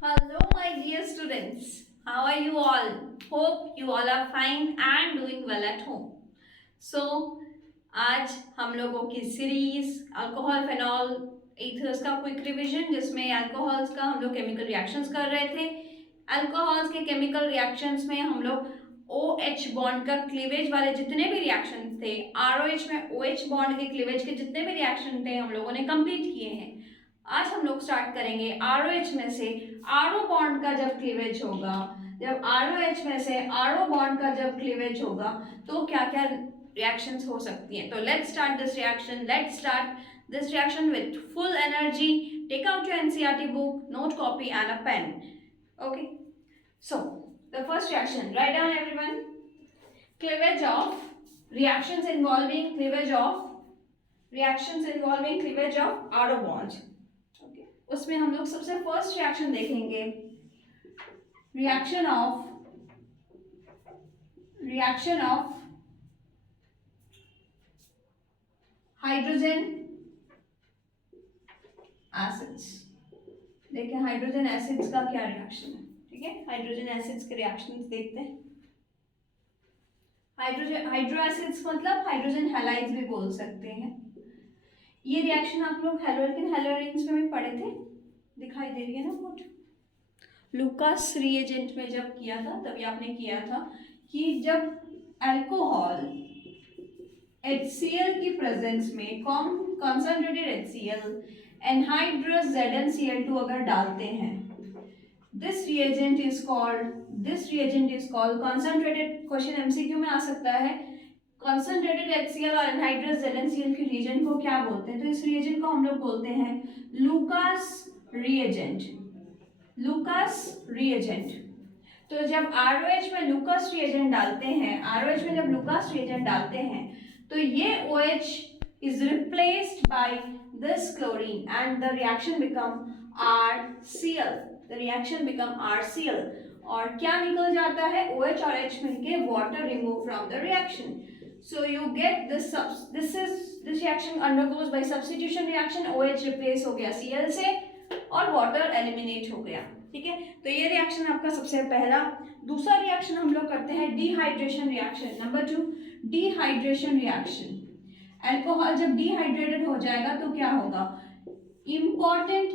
Hello, my dear students. How are you all? Hope you all are fine and doing well at home. So, आज हम लोगों की series alcohol phenol ethers का quick revision जिसमें alcohols का हम लोग केमिकल रिएक्शंस कर रहे थे। अल्कोहल्स के केमिकल रिएक्शंस में हम लोग OH बॉन्ड का क्लीवेज वाले जितने भी रिएक्शन थे, ROH में OH बॉन्ड के क्लीवेज के जितने भी रिएक्शन थे हम लोगों ने कंप्लीट किए हैं। आज हम लोग स्टार्ट करेंगे ROH में से RO बॉन्ड का जब क्लीवेज होगा, जब ROH में से RO बॉन्ड का जब क्लीवेज होगा तो क्या क्या रिएक्शंस हो सकती हैं। तो let's start this reaction with full energy. Take out your NCERT book, note copy and a pen. Okay, so the first reaction, write down everyone. Cleavage of reactions involving cleavage of RO bonds। उसमें हम लोग सबसे first reaction देखेंगे, reaction of hydrogen acids. देखिए hydrogen acids का क्या reaction है। ठीक है, हाइड्रोजन एसिड्स के रिएक्शंस देखते हैं। हाइड्रो एसिड्स मतलब हाइड्रोजन हैलाइड्स भी बोल सकते हैं। ये रिएक्शन आप लोग हैलोजेन्स में भी पढ़े थे, दिखाई दे रही है ना फोटो। लुकास रिएजेंट में जब किया था तभी आपने किया था कि जब अल्कोहल HCl की प्रेजेंस में कॉन्सेंट्रेटेड HCl एनहाइड्रस ZnCl2 अगर डालते हैं, this reagent is called concentrated. Question MCQ में आ सकता है, कॉन्सेंट्रेटेड HCl और एनहाइड्रस ZnCl के रिएजेंट को क्या बोलते हैं। तो इस रिएजेंट को हम लोग बोलते हैं लुकास रिएजेंट। तो जब ROH में लुकास रिएजेंट डालते हैं, तो ये OH is replaced by this chlorine and the reaction become RCl। और क्या निकल जाता है, OH और H मिलके water remove from the reaction। So you get this reaction undergoes by substitution reaction। OH replace हो गया Cl से और water eliminate हो गया। ठीक है, तो ये रिएक्शन आपका सबसे पहला। दूसरा रिएक्शन हम लोग करते हैं dehydration reaction. Number 2, dehydration reaction. Alcohol जब डिहाइड्रेटेड हो जाएगा तो क्या होगा, important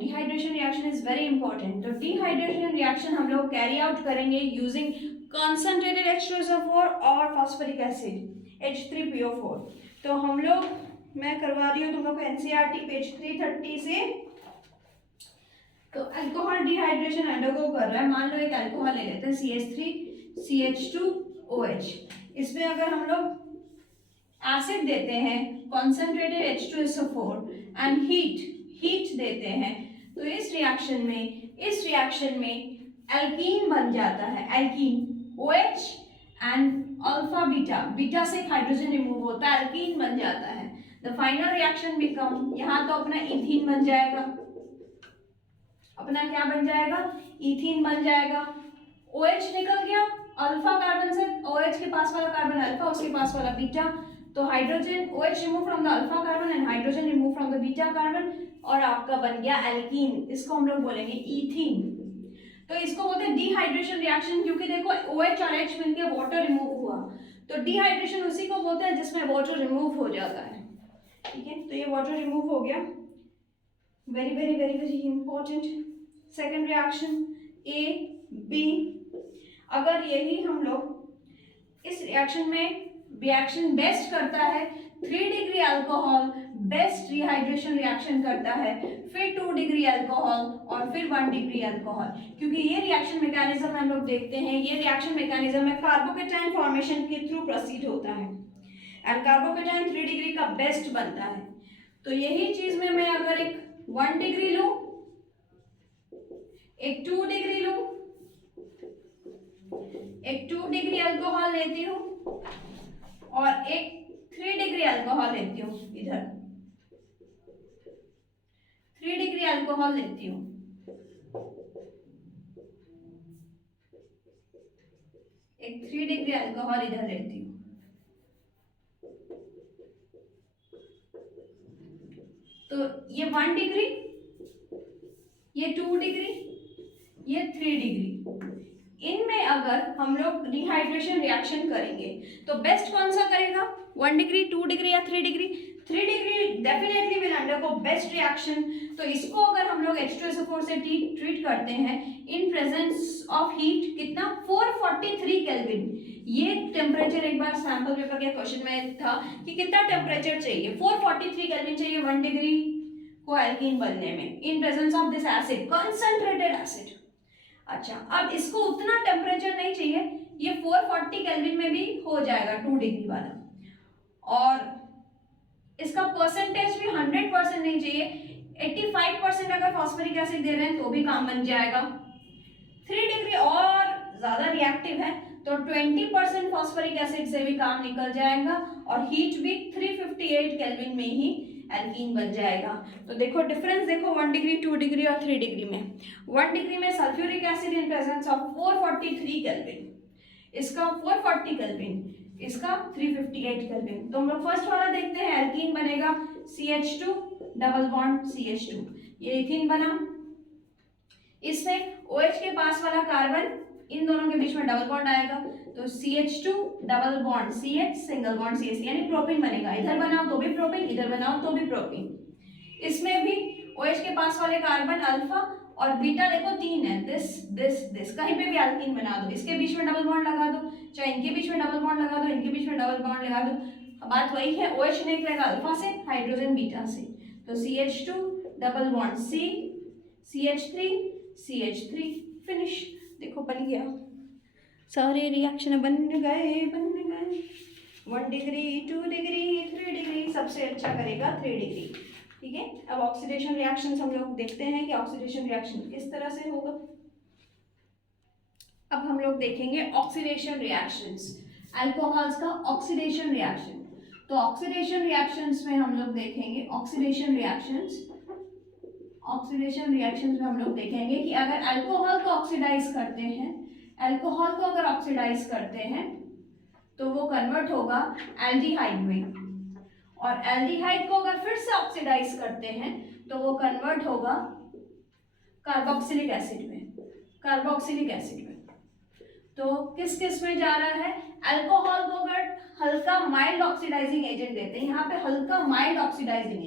dehydration reaction is very important. तो डिहाइड्रेशन रिएक्शन हम लोग कैरी आउट करेंगे यूजिंग कॉन्सेंट्रेटेड H2SO4 और फॉस्फोरिक एसिड H3PO4। तो हम लोग, मैं करवा रही हूँ तुम लोग को NCERT पेज 330 से। तो अल्कोहल डिहाइड्रेशन अंडरगो कर रहा है। मान लो एक अल्कोहल ले लेते हैं CH3CH2OH। इसमें अगर हम लोग एसिड देते हैं कॉन्सेंट्रेटेड H2SO4 एंड हीट देते हैं, तो इस रिएक्शन में एल्कीन बन जाता है। Alkene OH and alpha beta से हाइड्रोजन रिमूव होता है, एल्कीन बन जाता है। द फाइनल रिएक्शन बिकम, यहाँ तो अपना इथीन बन जाएगा, अपना क्या बन जाएगा, इथीन बन जाएगा। OH निकल गया अल्फा कार्बन से, OH के पास वाला कार्बन अल्फा, उसके पास वाला बीटा। तो hydrogen OH remove from the alpha carbon and hydrogen remove from the beta carbon, और आपका बन गया एल्कीन। इसको हम लोग बोलेंगे इथीन। तो इसको बोलते हैं डिहाइड्रेशन रिएक्शन, क्योंकि देखो OH और H मिलकर वाटर रिमूव हुआ। तो डिहाइड्रेशन उसी को बोलते हैं जिसमें वाटर रिमूव हो जाता है। ठीक है, तो ये वाटर रिमूव हो गया, very very very very important. Second reaction AB। अगर यही हम लोग इस रिएक्शन में रिएक्शन बेस्ट करता है, 3 degree alcohol best rehydration reaction करता है, फिर 2 डिग्री अल्कोहल और फिर 1 डिग्री अल्कोहल। क्योंकि ये रिएक्शन मैकेनिज्म हम लोग देखते हैं, ये रिएक्शन मैकेनिज्म में कार्बोकेटाइन फॉर्मेशन के थ्रू प्रोसीड होता है एंड कार्बोकेटाइन 3 डिग्री का बेस्ट बनता है। तो यही चीज में मैं अगर एक 1 डिग्री लूं, एक 2 डिग्री लूं, एक 2 डिग्री अल्कोहल लेती हूं और एक 3 डिग्री अल्कोहल लेती हूं, इधर 3 डिग्री अल्कोहल लेती हूं, एक 3 डिग्री अल्कोहल इधर लेती हूं। तो ये 1 डिग्री ये 2 डिग्री, ये 3 डिग्री। इनमें अगर हम लोग डिहाइड्रेशन रिएक्शन करेंगे तो बेस्ट कौन सा करेगा, 1 डिग्री, 2 डिग्री या 3 degree? 3 degree definitely will undergo best reaction. तो इसको अगर हम लोग H2SO4 से ट्रीट करते हैं इन प्रेजेंस ऑफ हीट, कितना, 443 केल्विन। ये टेम्परेचर एक बार सैंपल पेपर के क्वेश्चन में था कि कितना टेम्परेचर चाहिए, 443 केल्विन चाहिए 1 डिग्री को एल्कीन बनने में in presence of this acid, concentrated acid. अच्छा, अब इसको उतना टेम्परेचर नहीं चाहिए, ये 440 केल्विन में भी हो जाएगा 2 डिग्री वाला। और इसका परसेंटेज भी 100% नहीं चाहिए, 85% अगर फॉस्फोरिक एसिड दे रहे हैं तो भी काम बन जाएगा। 3 डिग्री और ज्यादा रिएक्टिव है तो 20% फॉस्फोरिक एसिड से भी काम निकल जाएगा और हीट भी 358 केल्विन में ही एल्कीन बन जाएगा। तो देखो डिफरेंस देखो 1 डिग्री, 2 डिग्री और 3 डिग्री में। 1 डिग्री में sulphuric acid in presence of 443 kelvin, इसका 440 केल्विन, इसका 358 केल्विन। तो हम लोग फर्स्ट वाला देखते हैं, एल्कीन बनेगा CH2 डबल बॉन्ड CH2, ये इथीन बना। इसमें OH के पास वाला कार्बन, इन दोनों के बीच में डबल बॉन्ड आएगा तो CH2 double bond CH single bond CH, यानी प्रोपिन बनेगा। इधर बनाओ तो भी प्रोपिन, इधर बनाओ तो भी प्रोपिन। इसमें भी OH के पास वाले कार्बन अल्फा और बीटा देखो 3 है, दिस कहीं पे भी एल्कीन बना दो, इसके बीच में डबल बॉन्ड लगा दो, चाहे इनके बीच में डबल बॉन्ड लगा दो, इनके बीच में डबल बॉन्ड लगा दो, बात वही है। OH निकलेगा अल्फा से, हाइड्रोजन बीटा से, तो CH2 double bond C, CH3 CH3, finish. देखो बन गया, सारे रिएक्शन बन गए। 1 डिग्री, 2 डिग्री, 3 डिग्री, सबसे अच्छा करेगा 3 डिग्री। ठीक है, अब ऑक्सीडेशन रिएक्शंस हम लोग देखते हैं कि ऑक्सीडेशन रिएक्शन किस तरह से होगा। अब हम लोग देखेंगे ऑक्सीडेशन रिएक्शंस, अल्कोहल्स का ऑक्सीडेशन रिएक्शन। तो ऑक्सीडेशन रिएक्शंस में हम लोग देखेंगे ऑक्सीडेशन रिएक्शंस में हम लोग देखेंगे कि अगर अल्कोहल को ऑक्सीडाइज करते हैं, अल्कोहल को अगर ऑक्सीडाइज करते हैं तो वो कन्वर्ट होगा एल्डिहाइड में, और एल्डिहाइड को अगर फिर से ऑक्सीडाइज करते हैं तो वो कन्वर्ट होगा कार्बोक्सिलिक एसिड में, कार्बोक्सिलिक एसिड में। तो किस किस में जा रहा है, अल्कोहल को अगर हल्का माइल्ड ऑक्सीडाइजिंग एजेंट देते हैं, यहाँ पे हल्का माइल्ड ऑक्सीडाइजिंग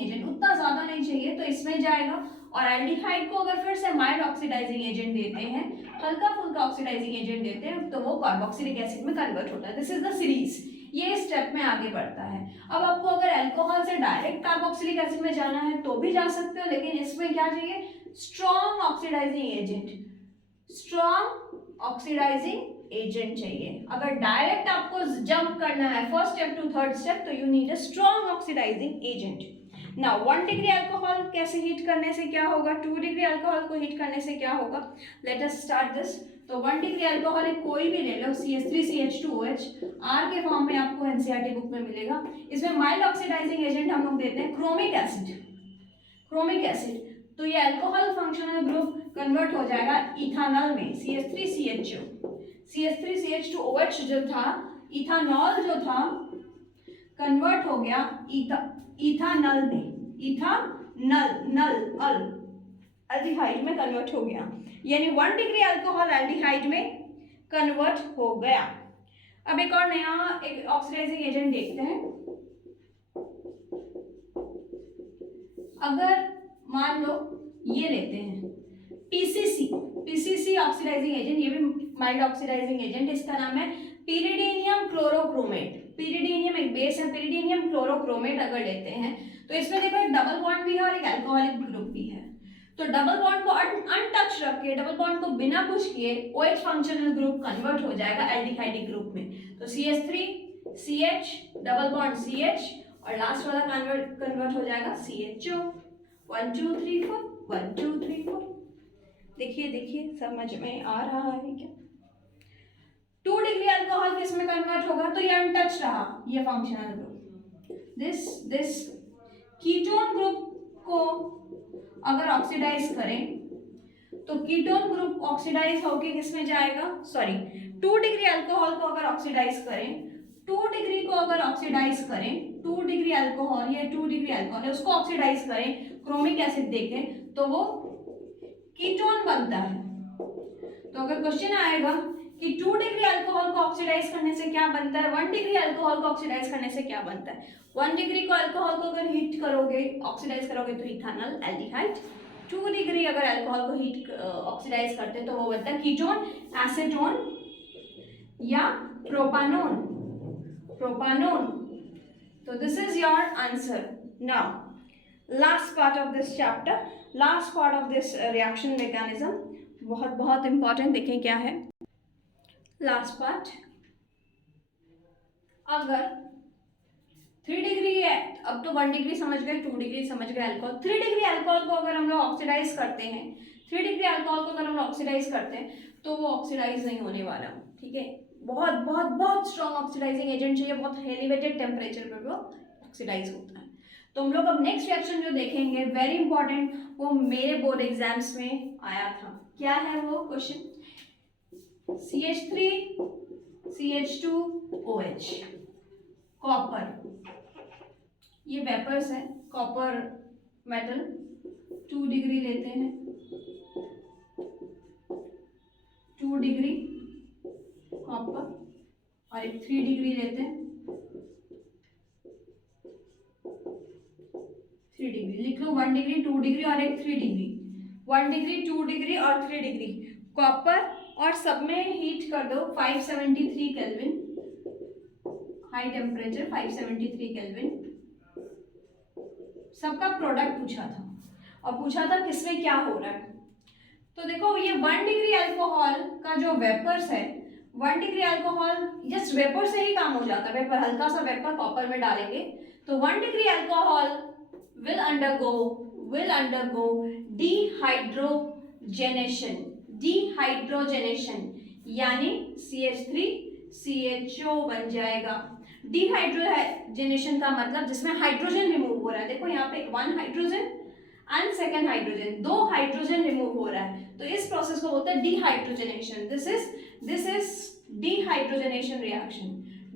एजेंट, उतना ज्यादा नहीं चाहिए तो इसमें जाएगा। और एल्डिहाइड को अगर फिर से माइल्ड ऑक्सीडाइजिंग एजेंट देते हैं, हल्का फुल्का ऑक्सीडाइजिंग एजेंट देते हैं, तो वो कार्बोक्सिलिक एसिड में कन्वर्ट होता है। दिस इज द सीरीज, ये स्टेप में आगे बढ़ता है। अब आपको अगर अल्कोहल से डायरेक्ट कार्बोक्सिलिक एसिड में जाना है तो भी जा सकते हो, लेकिन इसमें क्या चाहिए, strong oxidizing agent, strong oxidizing agent चाहिए। अगर डायरेक्ट आपको जंप करना है first step to third step तो you need a strong oxidizing agent. Now 1 degree alcohol कैसे हीट करने से क्या होगा, 2 डिग्री अल्कोहल को हीट करने से क्या होगा, लेट अस स्टार्ट दिस। तो 1 डिग्री अल्कोहल एक कोई भी ले लो, CH3CH2OH, R के फॉर्म में आपको NCERT बुक में मिलेगा। इसमें माइल्ड ऑक्सीडाइजिंग एजेंट हम लोग देते हैं क्रोमिक एसिड, क्रोमिक एसिड। तो ये अल्कोहल फंक्शनल ग्रुप कन्वर्ट हो जाएगा इथानॉल में, CH3CH2, CH3CH2OH जो था, इथानॉल जो था, कन्वर्ट हो गया इथानल में, इथानल एल्डिहाइड में कन्वर्ट हो गया, यानी 1 डिग्री अल्कोहल एल्डिहाइड में कन्वर्ट हो गया। अब एक और नया एक ऑक्सीडाइजिंग एजेंट देखते हैं। अगर मान लो ये लेते हैं PCC ऑक्सीडाइजिंग एजेंट, ये भी माइल्ड ऑक्सीडाइजिंग एजेंट, इसका नाम है पिरिडीनियम क्लोरोक्रोमेट। पिरिडीनियम एक बेस है, पिरिडीनियम क्लोरोक्रोमेट अगर लेते हैं तो इसमें देखो एक डबल बॉन्ड भी है और एक अल्कोहलिक ग्रुप भी है। तो डबल बॉन्ड को अनटच रख के, डबल बॉन्ड को बिना कुछ किए OH फंक्शनल ग्रुप कन्वर्ट हो जाएगा एल्डिहाइडिक ग्रुप में। तो CH3CH डबल बॉन्ड CH और लास्ट वाला कन्वर्ट हो जाएगा CHO। 1 2 3 4, 1 2 3 4। देखिए समझ में आ रहा है क्या। 2 डिग्री अल्कोहल किस में कन्वर्ट होगा, तो ये अनटच रहा, ये functional group. This ketone group को अगर ऑक्सीडाइज करें तो कीटोन ग्रुप ऑक्सीडाइज होके किस में जाएगा, 2 डिग्री अल्कोहल को अगर ऑक्सीडाइज करें, 2 डिग्री को अगर ऑक्सीडाइज करें, 2 डिग्री अल्कोहल, ये 2 डिग्री अल्कोहल है, उसको ऑक्सीडाइज करें क्रोमिक एसिड देखें तो वो कीटोन बनता है। तो अगर क्वेश्चन आएगा कि 2 डिग्री अल्कोहल को ऑक्सीडाइज करने से क्या बनता है, 1 डिग्री अल्कोहल को ऑक्सीडाइज करने से क्या बनता है, 1 डिग्री को अल्कोहल को अगर हीट करोगे, ऑक्सीडाइज करोगे तो इथानल एल्डिहाइड, 2 डिग्री अगर अल्कोहल को हीट ऑक्सीडाइज करते तो वो बनता है कीटोन, एसीटोन या प्रोपानोन। प्रोपानोन। तो this is your answer. Now last part of this chapter, last part of this reaction mechanism, बहुत बहुत इंपॉर्टेंट। देखें क्या है लास्ट पार्ट। अगर 3 डिग्री है, अब तो 1 डिग्री समझ गए, 2 डिग्री समझ गए अल्कोहल, 3 डिग्री अल्कोहल को अगर हम लोग ऑक्सीडाइज करते हैं, 3 डिग्री अल्कोहल को अगर हम लोग ऑक्सीडाइज करते हैं तो वो ऑक्सीडाइज नहीं होने वाला, ठीक है। बहुत बहुत बहुत स्ट्रॉन्ग ऑक्सीडाइजिंग एजेंट चाहिए, बहुत एलिवेटेड टेम्परेचर पर वो ऑक्सीडाइज होता है। तो हम लोग अब नेक्स्ट रिएक्शन जो देखेंगे, वेरी इंपॉर्टेंट, वो मेरे बोर्ड एग्जाम्स में आया था। क्या है वो क्वेश्चन? CH3 CH2OH, कॉपर, ये वेपर्स है, कॉपर मेटल, 2 डिग्री लेते हैं, 2 डिग्री कॉपर, और एक 3 डिग्री लेते हैं, 3 डिग्री लिख लो, 1 डिग्री, 2 डिग्री और एक 3 डिग्री, 1 डिग्री, 2 डिग्री और 3 डिग्री कॉपर, और सब में हीट कर दो 573 केल्विन, हाई टेम्परेचर 573 केल्विन। सबका प्रोडक्ट पूछा था, और पूछा था किसमें क्या हो रहा है। तो देखो ये 1 डिग्री अल्कोहल का जो वेपर्स है, 1 डिग्री अल्कोहल जस्ट वेपर से ही काम हो जाता है, वेपर, हल्का सा वेपर कॉपर में डालेंगे तो 1 degree alcohol will undergo dehydrogenation, यानी CH3CHO बन जाएगा। डिहाइड्रोजनेशन का मतलब जिसमें हाइड्रोजन रिमूव हो रहा है, देखो यहाँ पे 1 hydrogen and second hydrogen, 2 hydrogen remove हो रहा है, तो इस प्रोसेस को बोलते हैं dehydrogenation. This is dehydrogenation reaction,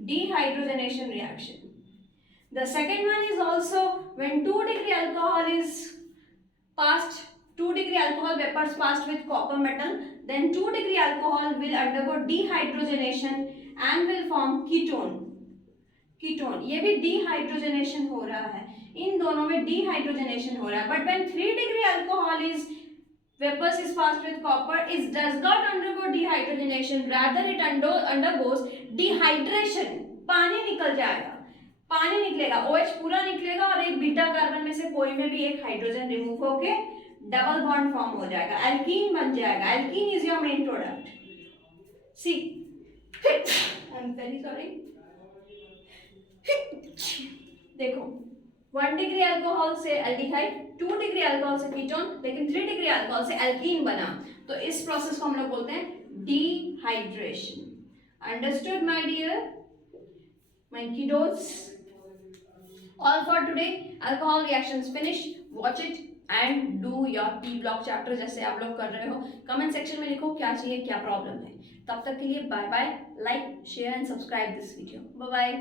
dehydrogenation reaction. The second one is also when 2 degree alcohol is passed, 2 degree alcohol vapors passed with copper metal, then 2 degree alcohol will undergo dehydrogenation and will form ketone. Ketone, ये भी dehydrogenation हो रहा है, इन दोनों में dehydrogenation हो रहा है। But when 3 degree alcohol is vapors is passed with copper, it does not undergo dehydrogenation, rather it undergoes dehydration, पानी निकल जाएगा, पानी निकलेगा, OH पूरा निकलेगा और एक बीटा कार्बन में से कोई में भी एक हाइड्रोजन रिमूव होके डबल बॉन्ड फॉर्म हो जाएगा, एल्कीन बन जाएगा। Alkene is your main product. See, I am very sorry, देखो 1 डिग्री अल्कोहल से एल्डिहाइड, 2 डिग्री अल्कोहल से कीटोन, लेकिन 3 डिग्री अल्कोहल से एल्कीन बना, तो इस प्रोसेस को हम लोग बोलते हैं dehydration. Understood my dear, my kiddos? All for today. Alcohol reactions finished. Watch it and do your T block chapter जैसे आप लोग कर रहे हो। कमेंट सेक्शन में लिखो क्या चाहिए, क्या प्रॉब्लम है। तब तक के लिए bye bye. Like, share and subscribe this video. Bye bye.